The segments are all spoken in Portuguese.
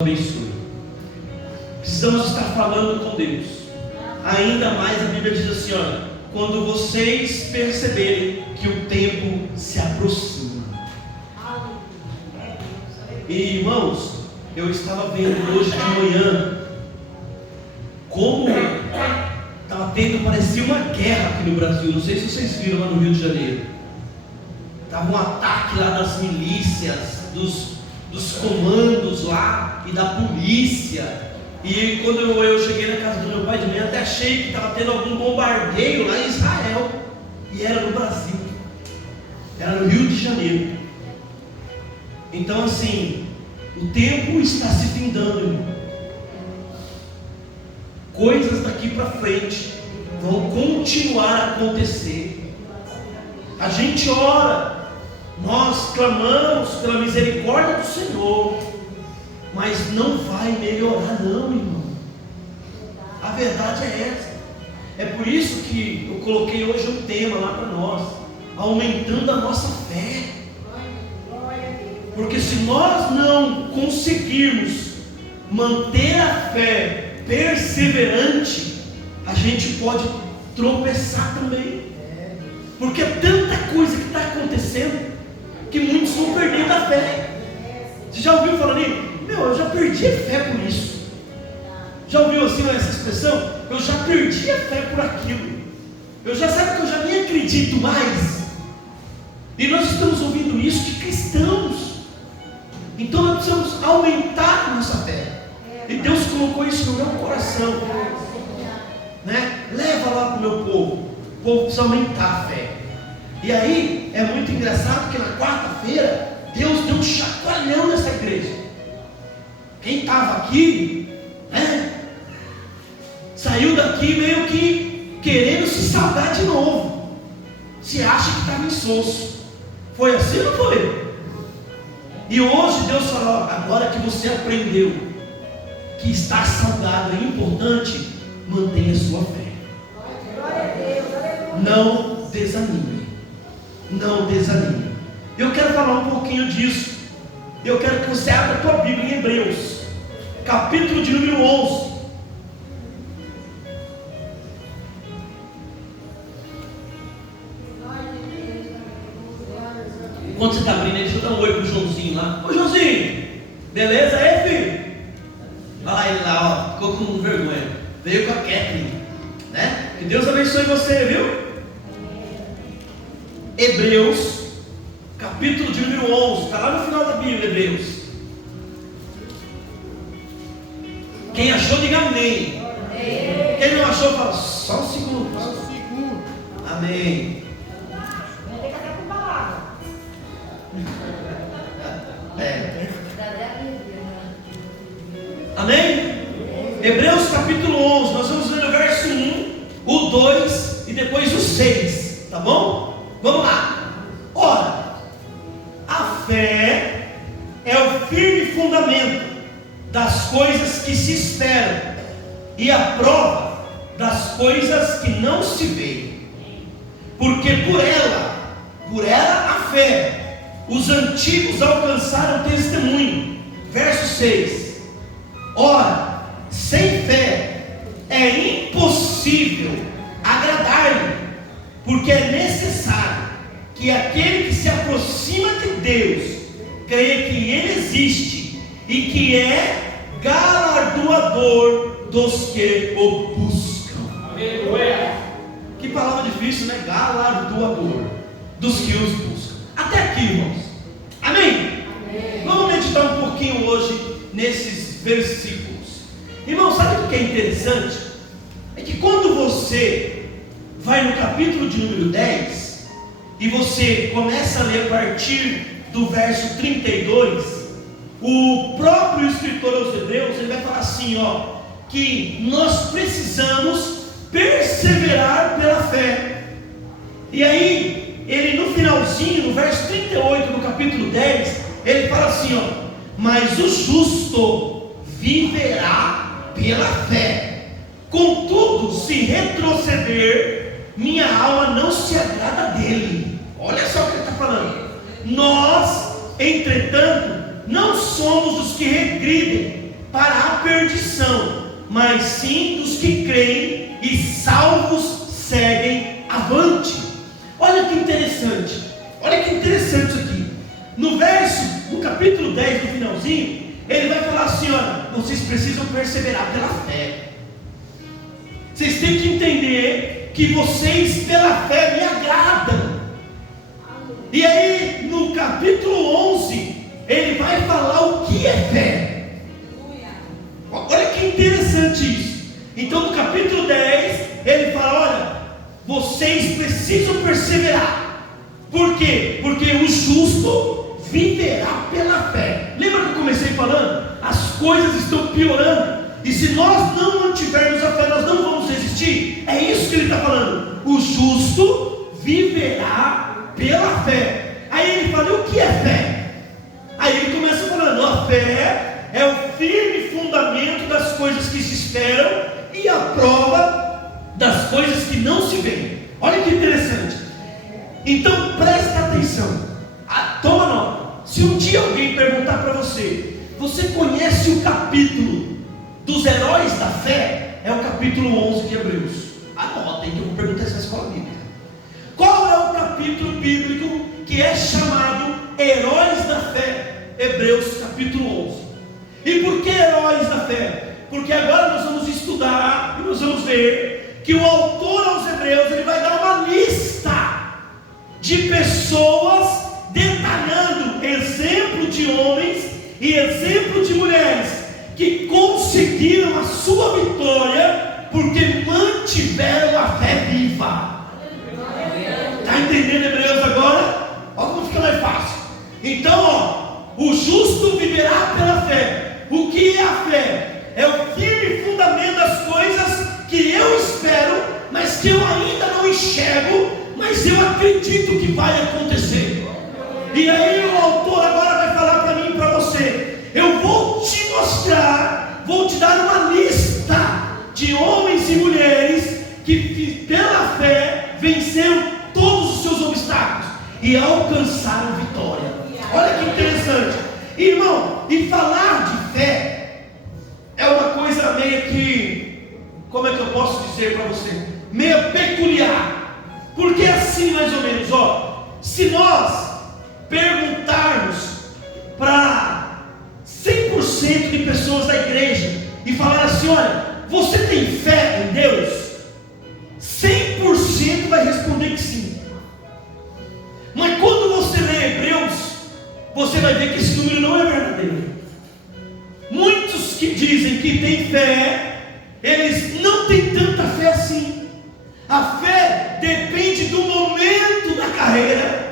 abençoe. Precisamos estar falando com Deus. Ainda mais a Bíblia diz assim, olha, quando vocês perceberem que o tempo se aproxima. E irmãos, eu estava vendo hoje de manhã como estava tendo, parecia uma guerra aqui no Brasil. Não sei se vocês viram lá no Rio de Janeiro. Estava um ataque lá das milícias, dos comandos lá e da polícia. E quando eu cheguei na casa do meu pai de manhã, até achei que estava tendo algum bombardeio lá em Israel, e era no Brasil, era no Rio de Janeiro. Então assim, o tempo está se findando, irmão. Coisas daqui para frente vão continuar a acontecer. A gente ora, nós clamamos pela misericórdia do Senhor, mas não vai melhorar não, irmão. A verdade é essa. É por isso que eu coloquei hoje um tema lá para nós: aumentando a nossa fé. Porque se nós não conseguirmos manter a fé perseverante, a gente pode tropeçar também. Porque é tanta coisa que está acontecendo que muitos vão perdendo a fé. Você já ouviu falar nisso? Meu, eu já perdi a fé por isso. Já ouviu assim essa expressão? Eu já perdi a fé por aquilo. Sabe que eu já nem acredito mais. E nós estamos ouvindo isso de cristãos. Então nós precisamos aumentar a nossa fé. E Deus colocou isso no meu coração, né? Leva lá para o meu povo. O povo precisa aumentar a fé. E aí é muito engraçado que na quarta-feira Deus deu um chacoalhão nessa igreja. Quem estava aqui, né, saiu daqui meio que querendo se salvar de novo. Se acha que estava insosso. Foi assim ou não foi? E hoje Deus falou: agora que você aprendeu que estar salgado é importante, mantenha a sua fé. Não desanime. Não desanime. Eu quero falar um pouquinho disso. Eu quero que você abra a tua Bíblia em Hebreus, capítulo de número 11. Enquanto você está abrindo aí, deixa eu dar um oi pro Joãozinho lá. Ô Joãozinho, beleza aí, filho? Olha lá ele lá, ó, ficou com vergonha. Veio com a Kathleen, né? Que Deus abençoe você, viu? Hebreus, capítulo de número 11, está lá no final da Bíblia, Hebreus. Quem achou, diga amém. Quem não achou, fala só um segundo. Amém. Amém? Hebreus capítulo 11, nós vamos ler o verso 1, o 2 e depois o 6, tá bom? Vamos lá. Ora, a fé é o firme fundamento das coisas que se esperam e a prova das coisas que não se veem. Porque por ela a fé, os antigos alcançaram testemunho. Verso 6. Ora, sem fé é impossível agradar-lhe, porque é necessário que aquele que se aproxima de Deus creia que Ele existe e que é galardoador dos que o buscam. Aleluia. Que palavra difícil, né? Galardoador dos que os buscam. Até aqui, irmãos. Amém? Amém. Vamos meditar um pouquinho hoje nesses versículos. Irmão, sabe o que é interessante? É que quando você vai no capítulo de número 10 e você começa a ler a partir do verso 32, o próprio escritor aos Hebreus, ele vai falar assim, ó, que nós precisamos perseverar pela fé. E aí, ele no finalzinho, no verso 38 do capítulo 10, ele fala assim, ó: mas o justo viverá pela fé. Contudo, se retroceder, minha alma não se agrada dele. Olha só o que ele está falando. Nós, entretanto, não somos os que regridem, para a perdição, mas sim dos que creem e salvos seguem avante. Olha que interessante, isso aqui. No capítulo 10, no finalzinho, ele vai falar assim: olha, vocês precisam perseverar pela fé. Vocês têm que entender que vocês pela fé me agradam. E aí no capítulo 11, ele vai falar o que é fé. Olha que interessante isso. Então no capítulo 10, ele fala: olha, vocês precisam perseverar. Por quê? Porque o justo viverá pela fé. Lembra que eu comecei falando? As coisas estão piorando, e se nós não mantivermos a fé, nós não vamos resistir. É isso que ele está falando. O justo viverá pela fé. Aí ele fala: e o que é fé? Aí ele começa falando: a fé é o firme fundamento das coisas que se esperam e a prova das coisas que não se veem. Olha que interessante. Então presta atenção, toma nota. Se um dia alguém perguntar para você: você conhece o capítulo dos heróis da fé? É o capítulo 11 de Hebreus. Anotem que eu vou perguntar essa escola bíblica. Qual é o capítulo bíblico que é chamado Heróis da Fé? Hebreus capítulo 11. E por que heróis da fé? Porque agora nós vamos estudar e nós vamos ver que o autor aos Hebreus, ele vai dar uma lista de pessoas, detalhando exemplo de homens e exemplo de mulheres que conseguiram a sua vitória porque mantiveram a fé viva. Está entendendo Hebreus agora? Olha como fica mais fácil. Então, o justo viverá pela fé. O que é a fé? É o firme fundamento das coisas que eu espero, mas que eu ainda não enxergo, mas eu acredito que vai acontecer. E aí o autor agora vai falar para mim e para você: eu vou te mostrar, vou te dar uma lista de homens e mulheres que pela fé venceram todos os seus obstáculos e alcançaram vitória. Olha que interessante, irmão. E falar de fé é uma coisa meio que, como é que eu posso dizer para você, meio peculiar. Porque assim, mais ou menos, se nós perguntarmos para 100% de pessoas da igreja e falar assim: olha, você tem fé em Deus? 100% vai responder que sim. Mas quando você lê Hebreus, você vai ver que esse número não é verdadeiro. Muitos que dizem que têm fé, eles não têm tanta fé assim. A fé depende do momento da carreira,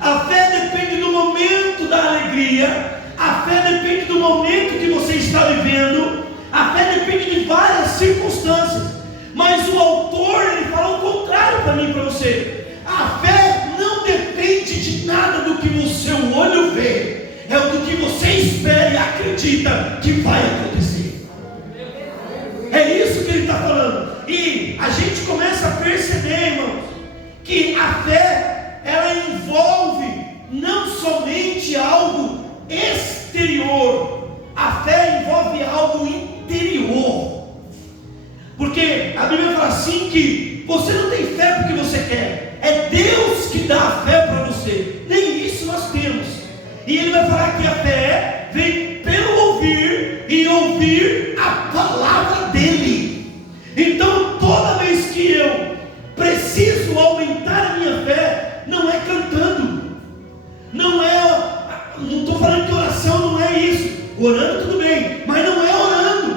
a fé depende do momento da alegria, a fé depende do momento que você está vivendo, a fé depende de várias circunstâncias. Mas o autor, ele fala o contrário para mim e para você. A fé não depende de nada do que o seu olho vê, é do que você espera e acredita que vai acontecer. É isso que ele está falando. E a gente começa a perceber, irmãos, que a fé, ela envolve não somente algo exterior, a fé envolve algo interior. Porque a Bíblia fala assim que você não tem fé porque você quer, é Deus que dá a fé para você. Nem isso nós temos. E ele vai falar que a fé vem pelo ouvir e ouvir a palavra dele. Então toda vez que eu preciso aumentar a minha fé, não é cantando, não estou falando que oração não é isso. Orando tudo bem, mas não é orando.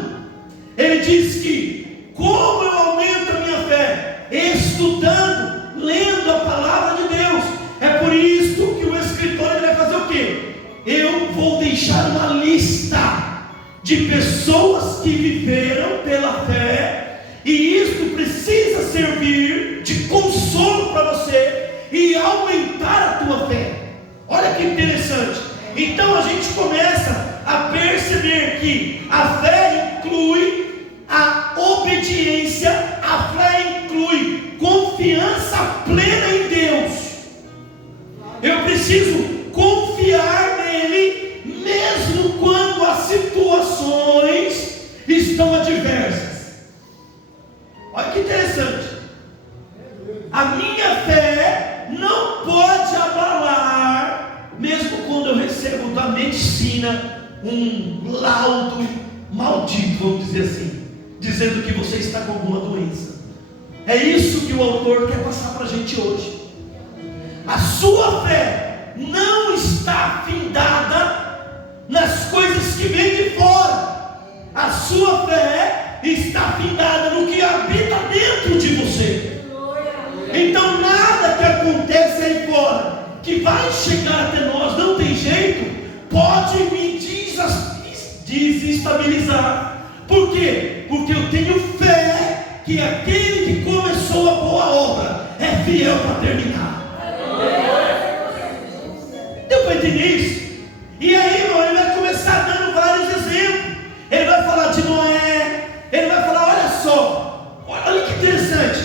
Ele diz que como eu aumento a minha fé? Estudando, lendo a palavra de Deus. É por isso que o escritor, ele vai fazer o quê? Eu vou deixar uma lista de pessoas que viveram pela fé, e isso precisa servir de consolo para você e aumentar a tua fé. Olha que interessante. Então a gente começa a perceber que a fé inclui a obediência, a fé inclui confiança plena em Deus. Eu preciso confiar nele, mesmo quando as situações dizendo que você está com alguma doença. É isso que o autor quer passar para a gente hoje. A sua fé não está findada nas coisas que vêm de fora. A sua fé está findada no que habita dentro de você. Então nada que acontece aí fora, que vai chegar até nós, não tem jeito, pode me desestabilizar. Por quê? Porque eu tenho fé que aquele que começou a boa obra é fiel para terminar. Deu para entender isso? E aí, irmão, ele vai começar dando vários exemplos. Ele vai falar de Noé. Ele vai falar, olha só, olha que interessante.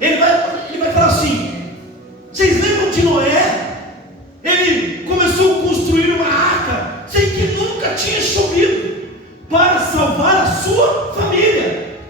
Ele vai falar assim: vocês lembram de Noé? Ele começou a construir uma arca sem que nunca tinha chovido, para salvar a sua família.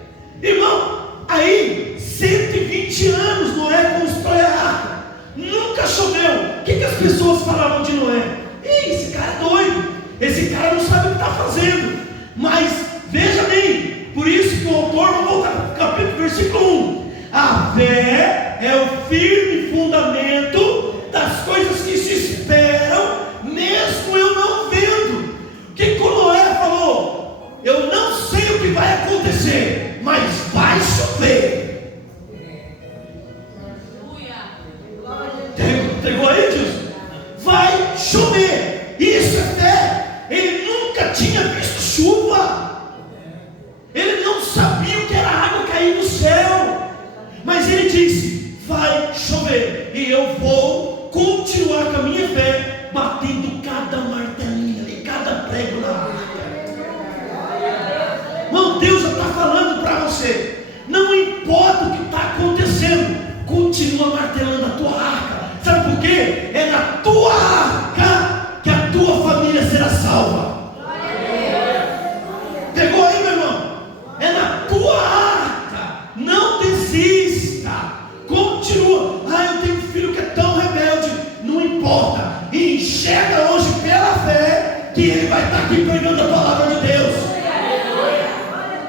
Irmão, aí 120 anos Noé constrói a arca, nunca choveu. O que as pessoas falavam de Noé? Ei, esse cara é doido, esse cara não sabe o que está fazendo. Mas veja bem, por isso que o autor, vamos voltar para o capítulo, versículo 1: a fé é o firme fundamento das coisas que se esperam, mesmo eu não vendo. O que Noé falou? Eu não sei o que vai acontecer, mas vai chover. Pegou aí, Deus? Vai chover. Isso é fé. Ele nunca tinha visto chuva. Ele não sabia o que era água cair do céu. Mas ele disse: vai chover. E eu vou continuar com a minha fé, batendo cada martelinho e cada prego na arca. Não, Deus já está falando para você. Não importa o que está acontecendo, continua martelando a tua arca. Sabe por quê? É na tua arca que a tua família será salva. Pegou aí, meu irmão? É na tua arca. Não desista. Continua. Eu tenho um filho que é tão rebelde. Não importa. Enxerga hoje pela fé que ele vai estar aqui pregando a palavra de Deus.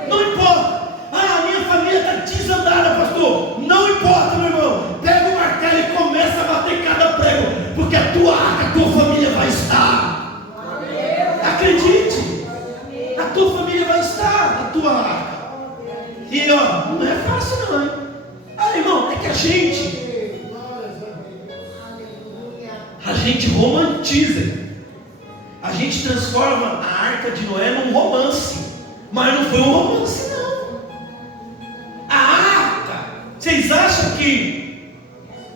Não importa. A minha família está desandada, pastor. Não importa, meu irmão. Pega o martelo e começa a bater cada prego, porque a tua arca, a tua família vai estar. Acredite. A tua família vai estar na tua arca. E não é fácil não, hein? Irmão, é que a gente romantiza, a gente transforma a arca de Noé num romance, mas não foi um romance não. A arca, vocês acham que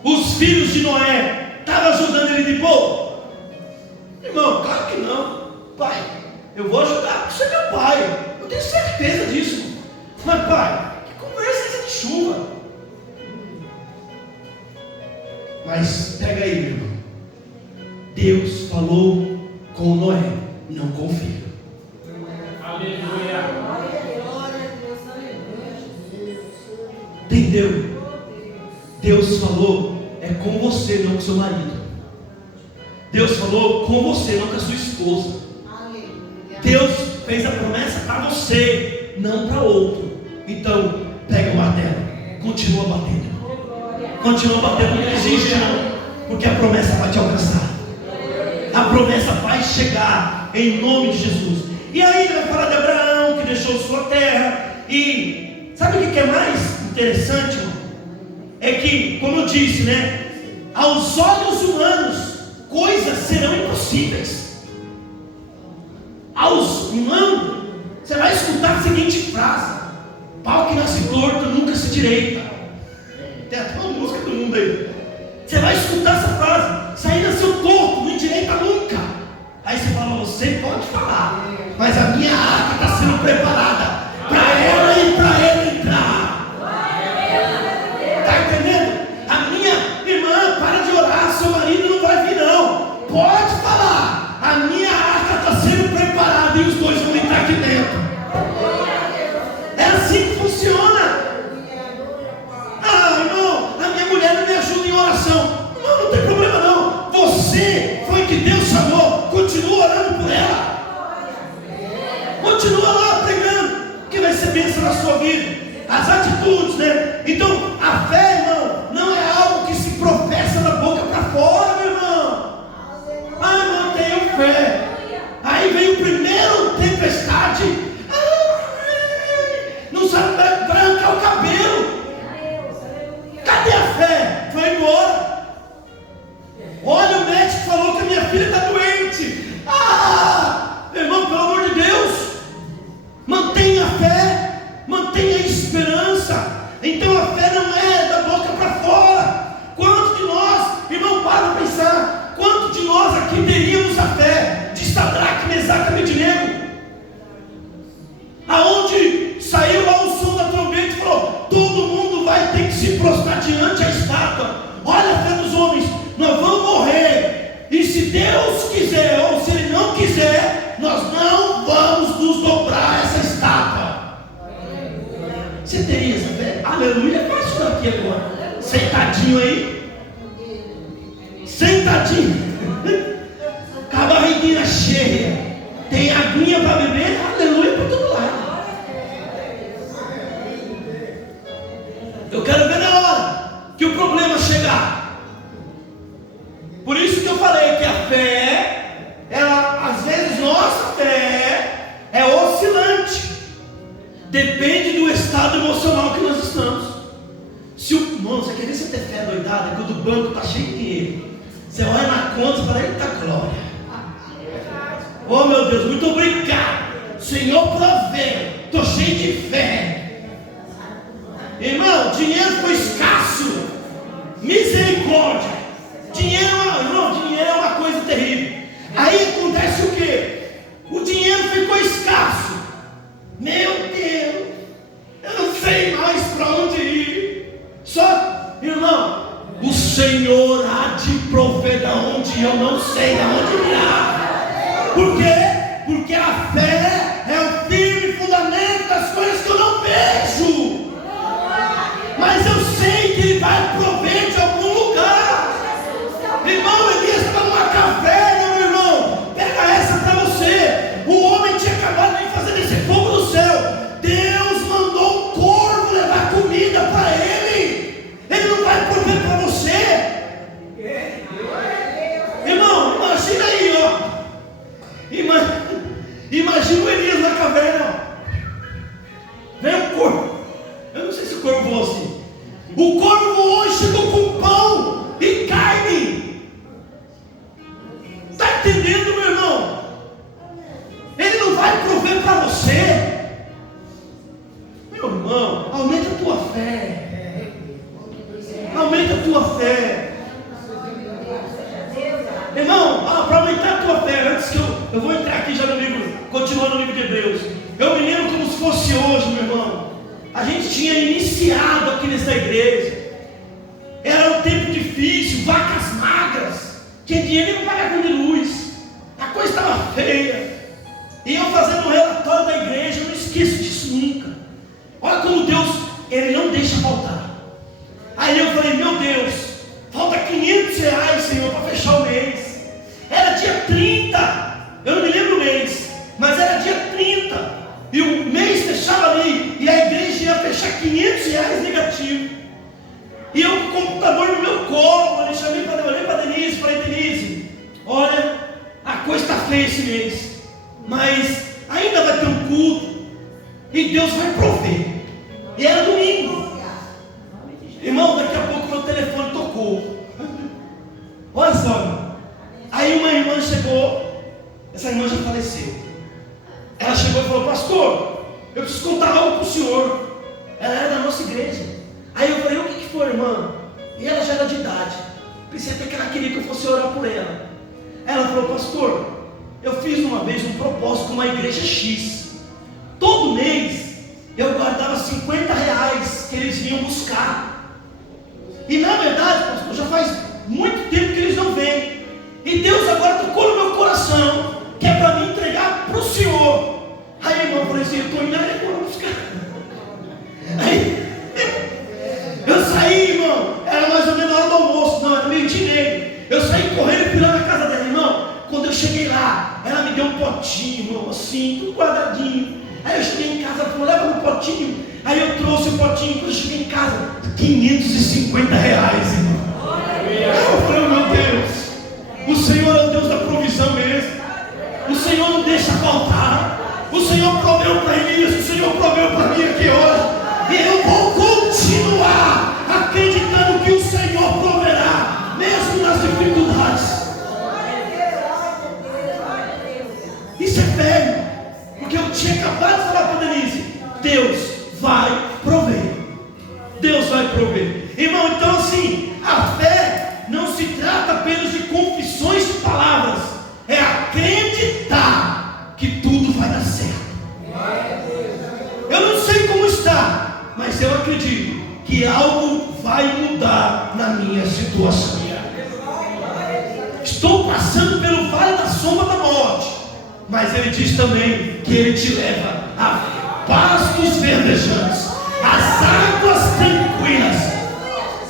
os filhos de Noé estavam ajudando ele de boa? Irmão, claro que não. Pai, eu vou ajudar porque você é meu pai, eu tenho certeza disso. Mas pai, que conversa é essa de chuva? Mas pega aí, meu irmão. Deus falou com Noé, não com o filho. Aleluia. Entendeu? Deus falou é com você, não com seu marido. Deus falou com você, não com a sua esposa. Deus fez a promessa para você, não para outro. Então, pega o martelo, continua batendo. Continua batendo, não existe não, porque a promessa vai te alcançar. A promessa vai chegar em nome de Jesus. E aí ele vai falar de Abraão, que deixou sua terra. E sabe o que é mais interessante, irmão? É que, como eu disse, né? Aos olhos humanos, coisas serão impossíveis. Aos humanos, você vai escutar a seguinte frase: pau que nasce torto nunca se direita. Tem até uma música do mundo aí. Você vai escutar essa frase: sair nasceu torto, não endireita nunca. Aí você fala: você pode falar, mas a minha arca está sendo preparada para ela e para ele entrar. Está entendendo? A minha irmã, para de orar, seu marido não vai vir não. Pode falar, a minha arca está sendo preparada e os dois vão entrar aqui dentro. É assim que funciona. Irmão, a minha mulher não me ajuda em oração. Não tem problema não. Você foi que Deus chamou. Continua orando por ela. Continua lá pregando. ser bênção na sua vida. As atitudes, né? Então, a fé, irmão, não é algo que se professa da boca para fora, meu irmão. Ah, irmão, tenho fé. Aí vem o primeiro tempestade. Não sabe brancar o cabelo. Cadê a fé? Foi embora. Olha, o médico falou que a minha filha está doente. Meu irmão, pelo amor de Deus, mantenha a fé, mantenha a esperança. Então a fé não é da boca para fora. Quantos de nós, irmão, para pensar, quantos de nós aqui teríamos a fé de Sadraque, Mesaque e Abednego? Aonde saiu lá o som da trombeta e falou: todo mundo vai ter que se prostrar diante da estátua. Olha a fé dos homens, nós vamos morrer, e se Deus quiser, ou se Ele não quiser, nós não vamos nos dobrar a essa estátua. Você teria essa fé? Aleluia, é fácil aqui agora, sentadinho aí, sentadinho, com a barriguinha cheia, tem aguinha para beber, aleluia, para todo lado. Eu quero ver na hora que o problema chegar. Por isso que eu falei que a fé, ela, às vezes nossa fé é oscilante, depende do estado emocional que nós estamos. Se o irmão, você quer ver você ter fé doidada, quando o banco está cheio de dinheiro, você olha na conta e fala: eita glória, oh meu Deus, muito obrigado, Senhor proveu, estou cheio de fé. Irmão, dinheiro foi escasso, misericórdia. Dinheiro é uma coisa terrível. Aí acontece o quê? O dinheiro ficou escasso. Meu Deus, eu não sei mais para onde ir. Só, irmão, o Senhor há de prover da onde eu não sei de onde virá. Por quê? Porque a fé é o firme fundamento das coisas que eu não vejo, mas eu sei que Ele vai prover de algum lugar. Irmão, Elias estava numa caverna, meu irmão. Pega essa para você. O homem tinha acabado de fazer esse fogo do céu. Deus mandou um corvo levar comida para ele. Ele não vai prover para você. Irmão, imagina aí, ó. Imagina o Elias na caverna, ó. Vem o corvo. Eu não sei se o corvo voa assim. O corvo hoje chegou com pão e carne. Está entendendo, meu irmão? Ele não vai prover para você. Meu irmão, aumenta a tua fé. Aumenta a tua fé. Irmão, para aumentar a tua fé, antes que eu vou entrar aqui já no livro, continuando no livro de Hebreus. Eu me lembro como se fosse hoje, meu irmão. A gente tinha iniciado aqui nessa igreja. Era um tempo difícil, vacas magras, tinha dinheiro para pagar de luz, a coisa estava feia. E eu fazendo um relatório da igreja, eu não esqueço disso nunca. Olha como Deus, Ele não deixa faltar. Aí eu falei: meu Deus, falta R$500, Senhor, para fechar o mês. Era dia 30, eu não me lembro o mês, mas era dia 30. E o mês fechava ali, e a igreja ia fechar R$500 negativo. E eu com o computador no meu colo, eu chamei para Denise, falei: Denise, olha, a coisa está feia esse mês, mas ainda vai ter um culto, e Deus vai prover. E era domingo. Irmão, daqui a pouco meu telefone tocou. Olha só. Aí uma irmã chegou, essa irmã já faleceu. Ela chegou e falou: pastor, eu preciso contar algo para o senhor. Ela era da nossa igreja. Aí eu falei: o que foi, irmã? E ela já era de idade. Pensei até que ela queria que eu fosse orar por ela. Ela falou: pastor, eu fiz uma vez um propósito com uma igreja X. Todo mês eu guardava R$50 que eles vinham buscar. E na verdade, pastor, já faz muito tempo que eles não vêm. E Deus agora tocou no meu coração, que é para me entregar para o senhor. Aí, irmão, eu falei assim: eu estou indo agora buscar. Aí eu saí, irmão, era mais ou menos a hora do almoço, não, era meio-dia e meio. Eu saí correndo e fui lá na casa dela, irmão. Quando eu cheguei lá, ela me deu um potinho, irmão, assim, tudo guardadinho. Aí eu cheguei em potinho. Aí eu trouxe o potinho, quando eu cheguei em casa, R$550, irmão. Eu falei, meu Deus, o Senhor é o Deus da provisão mesmo. O Senhor não deixa faltar. O Senhor proveu para Elias, o Senhor proveu para mim aqui hoje. E eu vou continuar acreditando que o Senhor proverá, mesmo nas dificuldades. Isso é fé, porque eu tinha acabado de falar para Denise, Deus vai prover. Deus vai prover. Irmão, então assim, a fé não se trata apenas de confissões de palavras, é acreditar que tudo vai dar certo. Eu não sei como está, mas eu acredito que algo vai mudar na minha situação. Estou passando pelo vale da sombra da morte, mas Ele diz também que Ele te leva a pastos verdejantes, as águas tranquilas.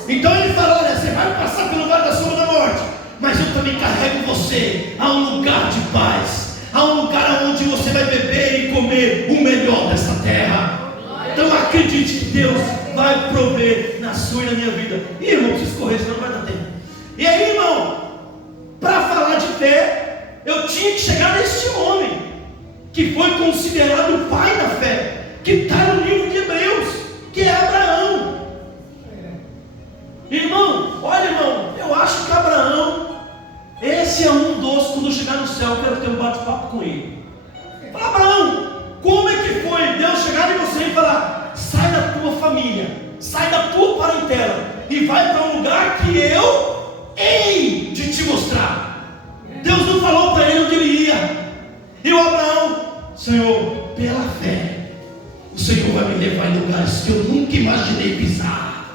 Então Ele fala, olha, você vai passar pelo vale da sombra da morte, mas eu também carrego você a um lugar de paz, a um lugar onde você vai beber e comer o melhor desta terra. Então acredite que Deus vai prover na sua e na minha vida. E irmão, preciso correr, senão não vai dar tempo. E aí, irmão, para falar de fé, eu tinha que chegar neste homem, que foi considerado o pai da fé, que está no livro de Hebreus, que é Abraão. Irmão, olha, irmão, eu acho que Abraão, esse é um dos, quando chegar no céu, eu quero ter um bate-papo com ele. Fala, Abraão, como é que foi Deus chegar em você e falar, sai da tua família, sai da tua parentela e vai para um lugar que eu hei de te mostrar. Deus não falou para ele onde ele ia. E o Abraão, Senhor, pela fé, o Senhor vai me levar em lugares que eu nunca imaginei pisar.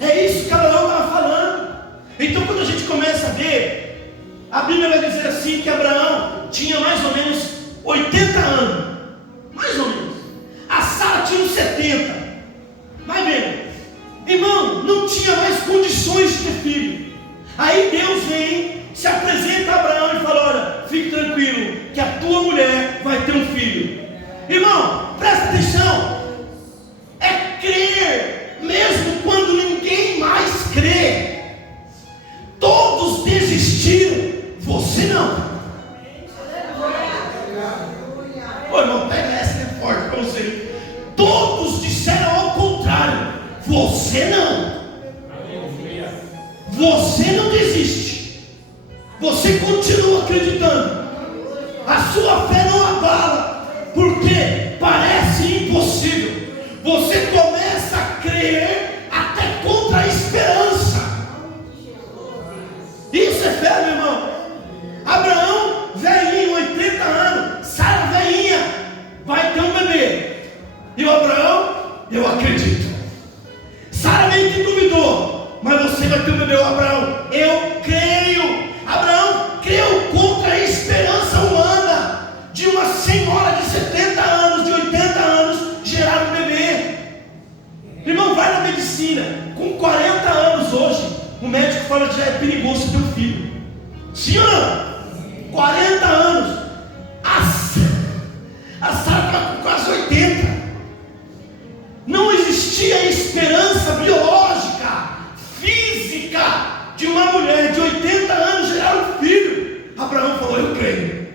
É isso que Abraão estava falando. Então quando a gente começa a ver, a Bíblia vai dizer assim, que Abraão tinha mais ou menos 80 anos, mais ou menos. A Sara tinha uns 70. Vai vendo, irmão, não tinha mais condições de ter filho. Aí Deus vem, se apresenta a Abraão e fala, olha, fique tranquilo, que a tua mulher vai ter um filho. Irmão, presta atenção, é crer, mesmo quando ninguém mais crê. Todos desistiram, você não. Ô irmão, pega essa que é forte para você. Todos disseram ao contrário, você não. Você não desiste, você continua acreditando. A sua fé não abala, porque parece impossível. Você começa a crer até contra a esperança. Isso é fé, meu irmão. Abraão, velhinho, 80 anos, Sara, velhinha, vai ter um bebê. E o Abraão, eu acredito. Sara meio que duvidou, mas você vai ter um bebê. O Abraão, eu creio. Abraão creu contra a esperança humana de uma senhora de 70 anos, de 80 anos, gerar um bebê. Irmão, vai na medicina, com 40 anos hoje, o médico fala que já é perigoso ter um filho. Sim ou não? 40 anos. A Sara estava com quase 80. Não existia esperança biológica, física, de uma mulher de 80 anos gerar um filho. Abraão falou, eu creio.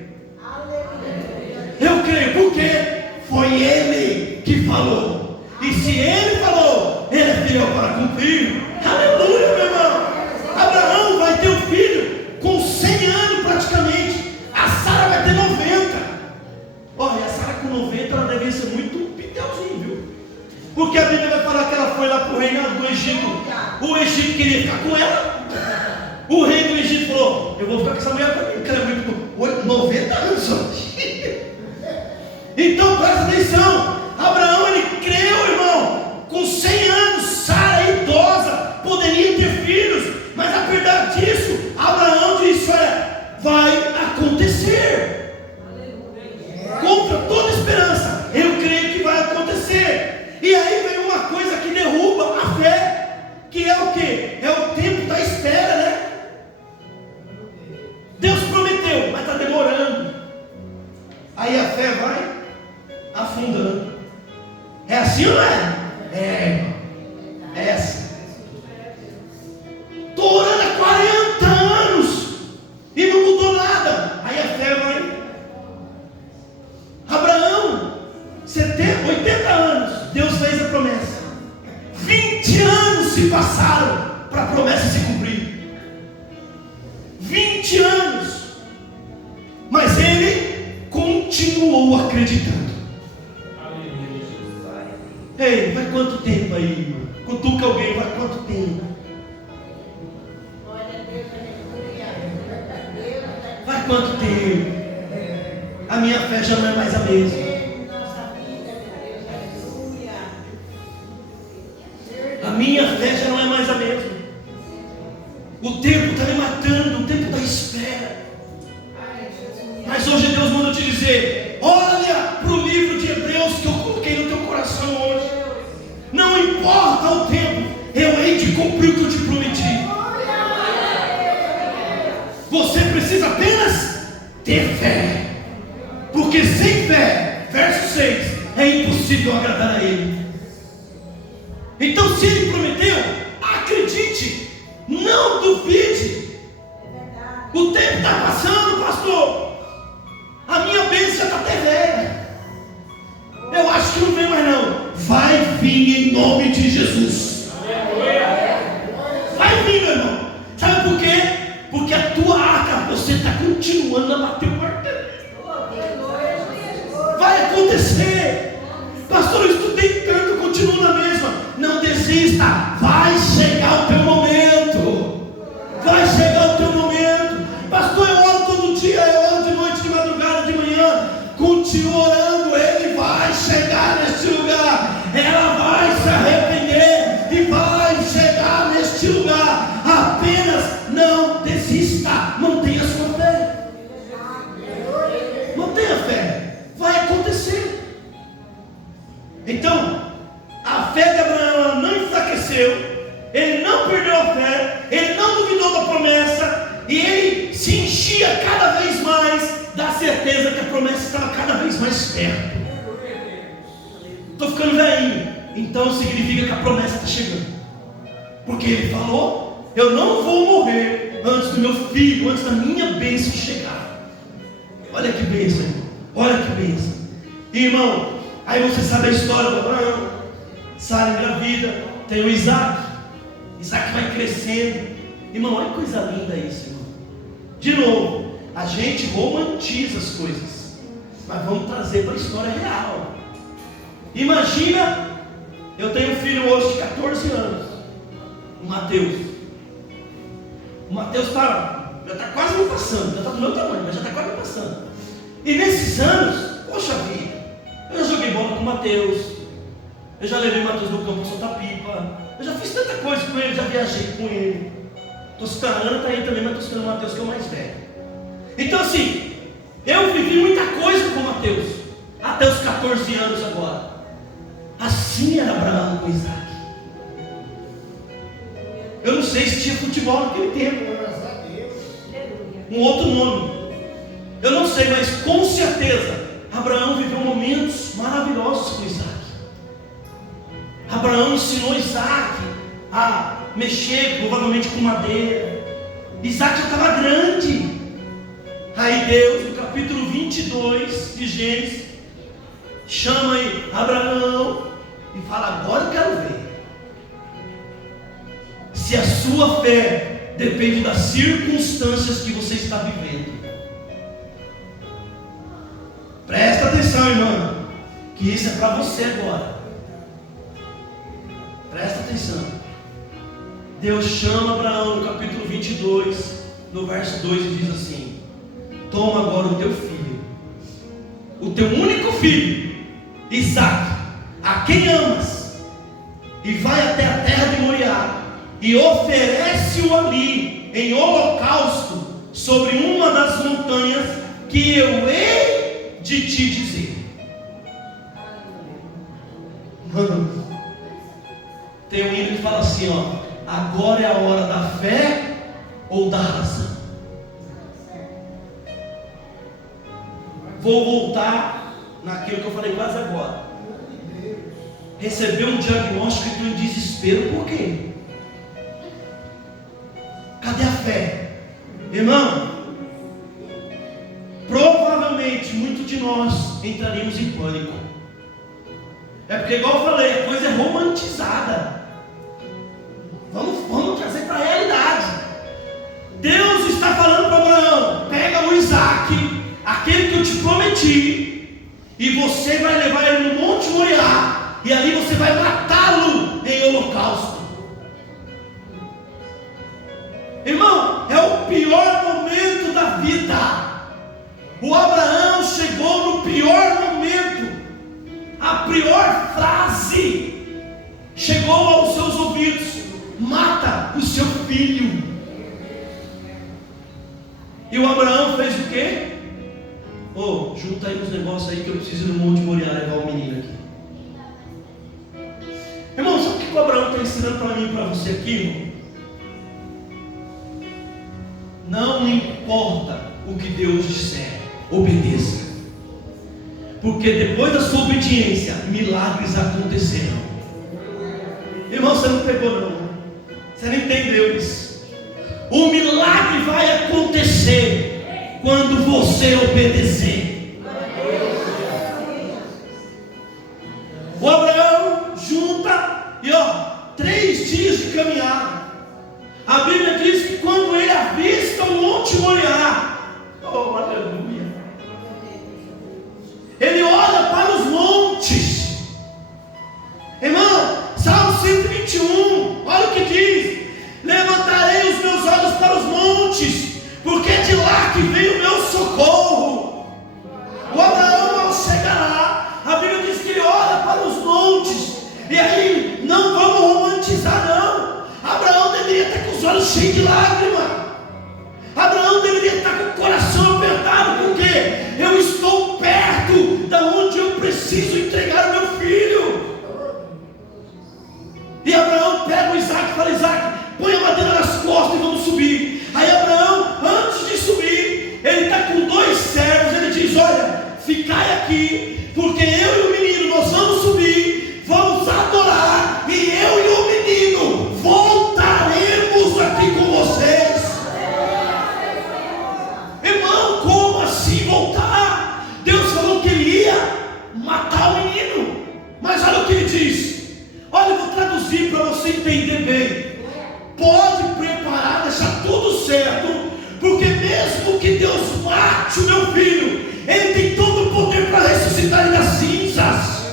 Eu creio, porque foi ele que falou. E se ele falou, ele é fiel para cumprir. Aleluia, meu irmão. Abraão vai ter um filho com 100 anos praticamente. A Sara vai ter 90. Olha, a Sara com 90, ela deve ser muito pitelzinho, viu? Porque a Bíblia vai falar que ela foi lá para o reinado do Egito. O Egito queria ficar com ela. O rei do Egito falou, eu vou ficar com essa mulher para mim, porque ela é muito 90 anos só. Então presta atenção. Abraão, ele creu, irmão. Com 100 anos, Sara, idosa, poderia ter filhos. Mas apesar disso, Abraão disse, olha, vai acontecer. Contra toda esperança, eu creio que vai acontecer. E aí vem uma coisa que derruba a fé, que é o quê? É o tempo da espera, né? Deus prometeu, mas está demorando. Aí a fé vai afundando. É assim ou não é? É, é assim. Estou orando há 40 anos e não mudou nada. Aí a fé vai. Abraão, 80 anos, Deus fez a promessa. 20 anos se passaram para a promessa se cumprir. 20 anos. Mas ele continuou acreditando. Ei, vai quanto tempo aí, irmão? Cutuca alguém, vai quanto tempo? Vai quanto tempo? A minha fé já não é mais a mesma. A minha fé já não é mais a mesma. O tempo está me matando, o tempo da espera. Mas hoje Deus manda te dizer: olha para o livro de Hebreus que eu coloquei no teu coração hoje. Não importa o tempo, eu hei de cumprir o que eu te prometi. Você precisa apenas ter fé. Porque sem fé, verso 6, é impossível agradar a Ele. Então, se Ele prometeu, acredite, não duvide. O tempo está passando, pastor. A minha bênção já está até velha. Eu acho que não vem mais não. Vai vir em nome de Jesus. Vai vir, meu irmão. Sabe por quê? Porque a tua arca, você está continuando a bater o martelo. Vai acontecer. Pastor, eu estudei tanto, continuo na mesma. Não desista. Vai chegar o teu momento. Vai chegar o teu momento. Pastor, eu oro todo dia, eu oro de noite, de madrugada, de manhã. Continua orando, ele vai chegar neste lugar. Ela vai se arrepender e vai chegar neste lugar. Apenas não desista. Mantenha a sua fé. Mantenha a fé. Vai acontecer. Então, a fé de Abraão, ela não enfraqueceu. Ele não perdeu a fé. Ele não duvidou da promessa. E ele se enchia cada vez mais da certeza que a promessa estava cada vez mais perto. Estou ficando velhinho. Então significa que a promessa está chegando. Porque ele falou: eu não vou morrer antes do meu filho, antes da minha bênção chegar. Olha que bênção, irmão. Olha que bênção. Irmão, aí você sabe a história do Abraão. Sara engravida, tem o Isaac. Isaac vai crescendo. Irmão, olha que coisa linda isso, irmão. De novo, a gente romantiza as coisas, mas vamos trazer para a história real. Imagina, eu tenho um filho hoje de 14 anos, o Mateus. O Mateus já está quase me passando, já está do meu tamanho, mas já está quase me passando. E nesses anos, poxa vida, eu já joguei bola com o Mateus, eu já levei o Mateus no campo para soltar pipa, eu já fiz tanta coisa com ele, já viajei com ele. Estou citando, a Ana está aí também, mas estou citando o Mateus, que é o mais velho. Então assim, eu vivi muita coisa com o Mateus, até os 14 anos agora. Assim era Abraão com Isaac. Eu não sei se tinha futebol naquele tempo, um outro nome, eu não sei, mas com certeza Abraão viveu momentos maravilhosos com Isaac. Abraão ensinou Isaac a mexer provavelmente com madeira. Isaac já estava grande. Aí Deus, no capítulo 22 de Gênesis, chama aí Abraão e fala: agora eu quero ver se a sua fé depende das circunstâncias que você está vivendo. Presta atenção, irmão, que isso é para você agora. Presta atenção. Deus chama Abraão no capítulo 22, no verso 2, e diz assim: toma agora o teu filho, o teu único filho, Isaac, a quem amas, e vai até a terra de Moriá, e oferece-o ali em holocausto sobre uma das montanhas que eu hei de te dizer. Mano, tem um hino que fala assim, ó: agora é a hora da fé ou da razão. Vou voltar naquilo que eu falei quase agora. Recebeu um diagnóstico e entrou em desespero. Por quê? Cadê a fé? Irmão, provavelmente muitos de nós entraríamos em pânico. É porque, igual eu falei, a coisa é romantizada. Vamos trazer para a realidade. Deus está falando para Abraão: pega o Isaac, aquele que eu te prometi, e você vai levar ele no Monte Moriá, e ali você vai matá-lo em holocausto. Irmão, é o pior momento da vida. O Abraão chegou no pior momento. A pior frase chegou aos seus ouvidos: mata o seu filho. E o Abraão fez o quê? Junta aí uns negócios aí que eu preciso ir no Monte Moriá levar o menino aqui. Irmão, sabe o que o Abraão está ensinando para mim e para você aqui, irmão? Não importa o que Deus disser, obedeça. Porque depois da sua obediência, milagres acontecerão. Irmão, você não pegou não. Você não entendeu isso. O milagre vai acontecer quando você obedecer. O Abraão junta e 3 dias de caminhada. A Bíblia diz que quando ele avista o Monte Moriá, aleluia, ele olha para os montes. Irmão, Salmo 121, olha o que diz: levantarei os meus olhos para os montes, porque é de lá que vem o meu socorro. O Abraão, ao chegar lá, a Bíblia diz que ele olha para os montes. E aí, não vamos romantizar não. Abraão deveria estar com os olhos cheios de lágrima. Abraão deveria estar com o coração apertado, porque eu estou perto da onde eu preciso entregar o meu filho. E Abraão pega o Isaac e fala: Isaac, põe a madeira nas costas e vamos subir. Aí Abraão, antes de subir, ele está com 2 servos. Ele diz: olha, ficai aqui, porque eu e o menino nós vamos subir, vamos adorar, e eu e o menino voltaremos aqui com vocês. Irmão, como assim voltar? Deus falou que ele ia matar o menino. Mas olha o que ele diz. Olha, eu vou traduzir para você entender bem. Pode preparar, deixar tudo certo, porque mesmo que Deus mate o meu filho, Ele tem todo o poder para ressuscitar ele das cinzas.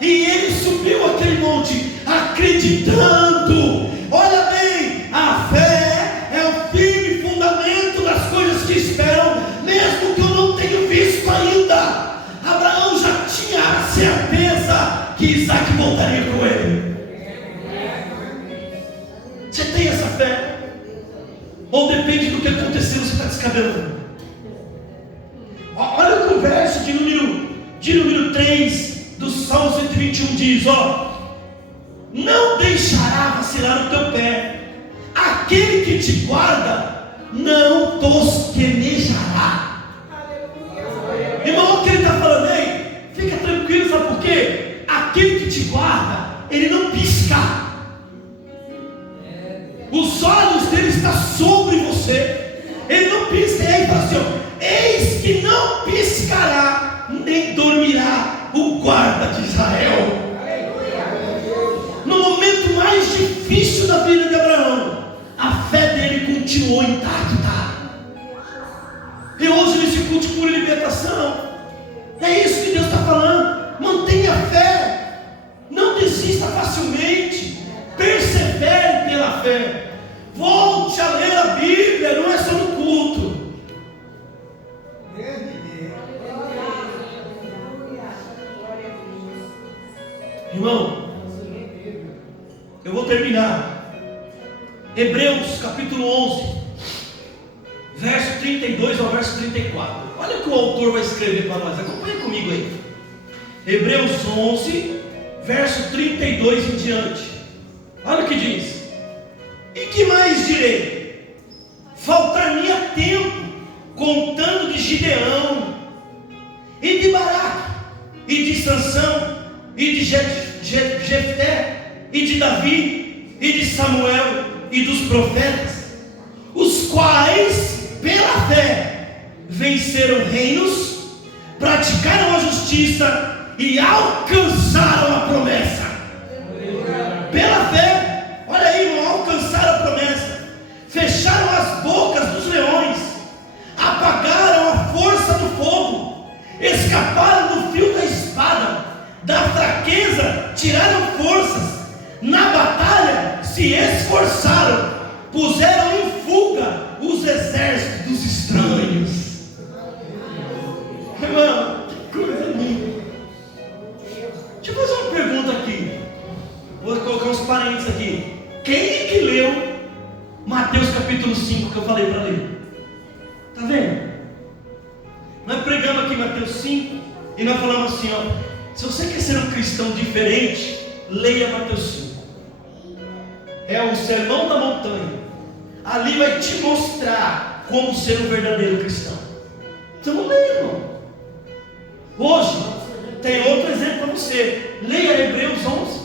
E ele subiu aquele monte acreditando. Olha bem, a fé é o firme fundamento das coisas que esperam, mesmo que eu não tenha visto ainda. Abraão já tinha a certeza que Isaac voltaria com ele. Você tem essa fé? Ou depende do que aconteceu, você está descabelando? Olha o que o verso de número 3 do Salmo 121 diz: não deixará vacilar o teu pé, aquele que te guarda não tosquenejará. Irmão, olha o que ele está falando aí. Fica tranquilo, sabe por quê? Aquele que te guarda, ele não pisca. Os olhos dele estão sobre você. Ele não pisca. E aí fala assim: eis que não piscará, nem dormirá o guarda de Israel. No momento mais difícil da vida de Abraão, a fé dele continuou intacta. E hoje nesse culto de cura e libertação, é isso que Deus está falando. Mantenha a fé, não desista facilmente, persevere pela fé. Volte a ler a Bíblia, não é só no culto. Irmão, eu vou terminar. Hebreus capítulo 11, verso 32 ao verso 34. Olha o que o autor vai escrever para nós. Acompanhe comigo aí. Hebreus 11, verso 32 em diante. Olha o que diz: e que mais direi? Faltar-me-ia tempo contando de Gideão, e de Baraque, e de Sansão, e de Jefté, e de Davi, e de Samuel, e dos profetas, os quais, pela fé, venceram reinos, praticaram a justiça e alcançaram a promessa. Pela fé, olha aí, irmão, alcançaram a promessa, fecharam as bocas dos leões, apagaram a força do fogo, escaparam do fio da espada, da fraqueza tiraram forças, na batalha se esforçaram, puseram em fuga os exércitos dos estranhos. Irmão, que coisa linda. Deixa eu fazer uma pergunta aqui. Vou colocar uns parênteses aqui. Quem é que leu Mateus capítulo 5 que eu falei para ler? Está vendo? Nós pregamos aqui Mateus 5 e nós falamos assim, ó, se você quer ser um cristão diferente, leia Mateus 5. É o sermão da montanha. Ali vai te mostrar como ser um verdadeiro cristão. Então leia, irmão. Hoje tem outro exemplo para você. Leia Hebreus 11.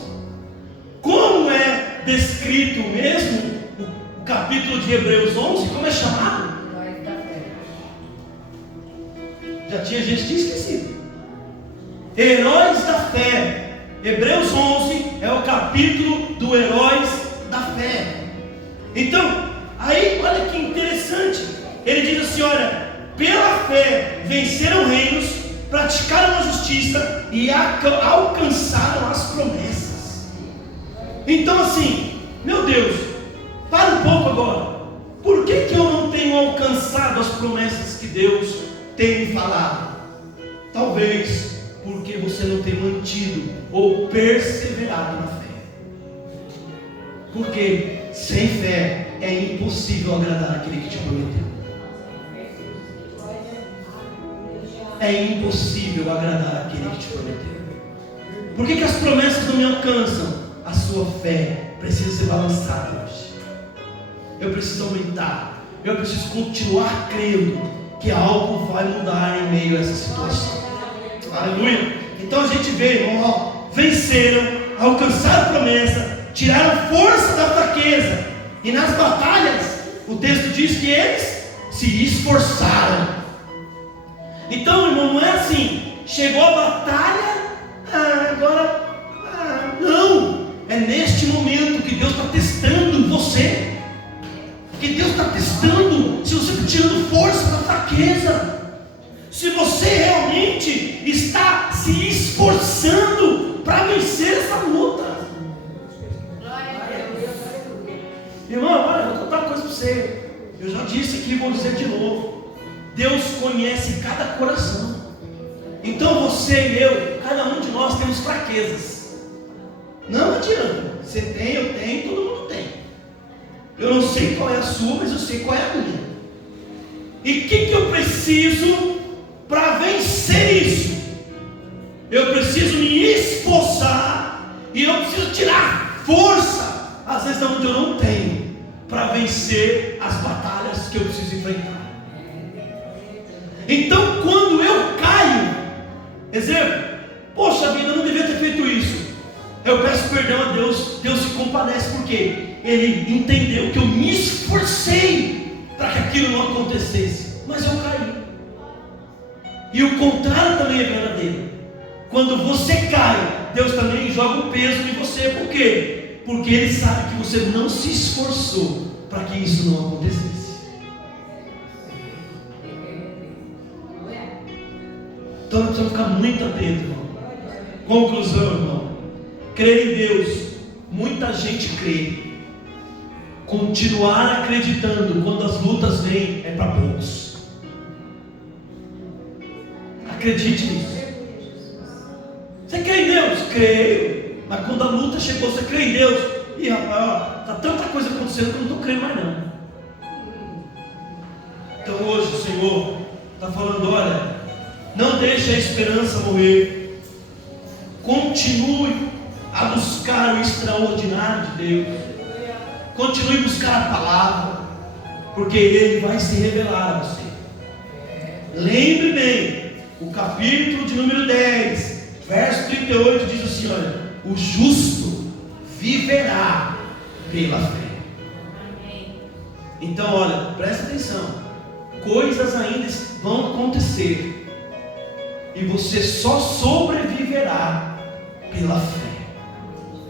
Como é descrito mesmo o capítulo de Hebreus 11? Como é chamado? Já tinha gente que esquecido. Heróis da fé. Hebreus 11 é o capítulo do heróis da fé. Então, aí olha que interessante. Ele diz assim, olha, pela fé venceram reinos, praticaram a justiça e alcançaram as promessas. Então assim, meu Deus, para um pouco agora. Por que eu não tenho alcançado as promessas que Deus tem me falado? Talvez porque você não tem mantido ou perseverado na fé. Porque sem fé é impossível agradar aquele que te prometeu. É impossível agradar aquele que te prometeu. Por que as promessas não me alcançam? A sua fé precisa ser balançada hoje. Eu preciso aumentar. Eu preciso continuar crendo que algo vai mudar em meio a essa situação. Aleluia. Então a gente vê, irmão, ó, venceram, alcançaram a promessa, tiraram força da fraqueza. E nas batalhas, o texto diz que eles se esforçaram. Então, irmão, não é assim, chegou a batalha, não. É neste momento que Deus está testando você. Que Deus está testando se você está tirando força da fraqueza. Se você realmente está se esforçando para vencer essa luta. Irmão, olha, eu vou contar uma coisa para você. Eu já disse aqui e vou dizer de novo. Deus conhece cada coração. Então você e eu, cada um de nós temos fraquezas. Não adianta. Você tem, eu tenho, todo mundo tem. Eu não sei qual é a sua, mas eu sei qual é a minha. E o que eu preciso para vencer isso? Eu preciso me esforçar. E eu preciso tirar força, às vezes onde eu não tenho, para vencer as batalhas que eu preciso enfrentar. Então quando eu caio, exemplo, poxa vida, eu não devia ter feito isso. Eu peço perdão a Deus. Deus se compadece porque Ele entendeu que eu me esforcei para que aquilo não acontecesse, mas eu caí. E o contrário também é verdadeiro. Quando você cai, Deus também joga um peso em você. Por quê? Porque Ele sabe que você não se esforçou para que isso não acontecesse. Então nós precisamos ficar muito atentos, irmão. Conclusão, irmão. Crer em Deus. Muita gente crê. Continuar acreditando quando as lutas vêm é para poucos. Acredite nisso. Você crê em Deus? Creio. Mas quando a luta chegou, você crê em Deus? Ih, rapaz, ó, tá tanta coisa acontecendo que eu não estou crendo mais não. Então hoje o Senhor está falando, olha, não deixe a esperança morrer. Continue a buscar o extraordinário de Deus. Continue a buscar a palavra, porque Ele vai se revelar a você. Lembre bem o capítulo de número 10, verso 38 diz assim: olha, o justo viverá pela fé. Então, olha, presta atenção, coisas ainda vão acontecer, e você só sobreviverá pela fé.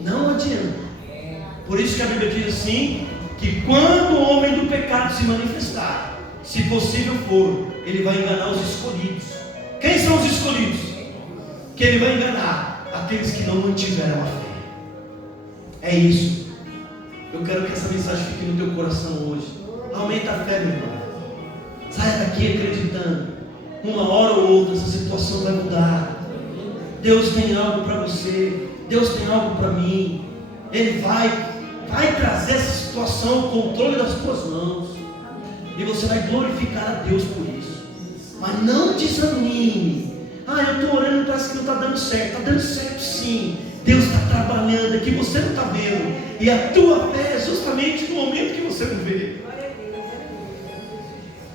Não adianta. Por isso que a Bíblia diz assim, que quando o homem do pecado se manifestar, se possível for, ele vai enganar os escolhidos. Quem são os escolhidos? Que ele vai enganar aqueles que não mantiveram a fé. É isso. Eu quero que essa mensagem fique no teu coração hoje. Aumenta a fé, meu irmão. Saia daqui acreditando. Uma hora ou outra essa situação vai mudar. Deus tem algo para você. Deus tem algo para mim. Ele vai trazer essa situação ao controle das tuas mãos. E você vai glorificar a Deus por isso. Mas não desanime. Eu estou orando e parece que não está dando certo. Está dando certo sim. Deus está trabalhando aqui, você não está vendo. E a tua fé é justamente no momento que você não vê.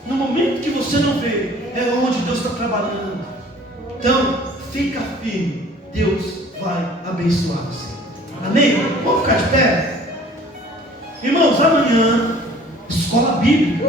No momento que você não vê, é onde Deus está trabalhando. Então, fica firme. Deus vai abençoar você. Amém? Vamos ficar de pé? Irmãos, amanhã, escola bíblica.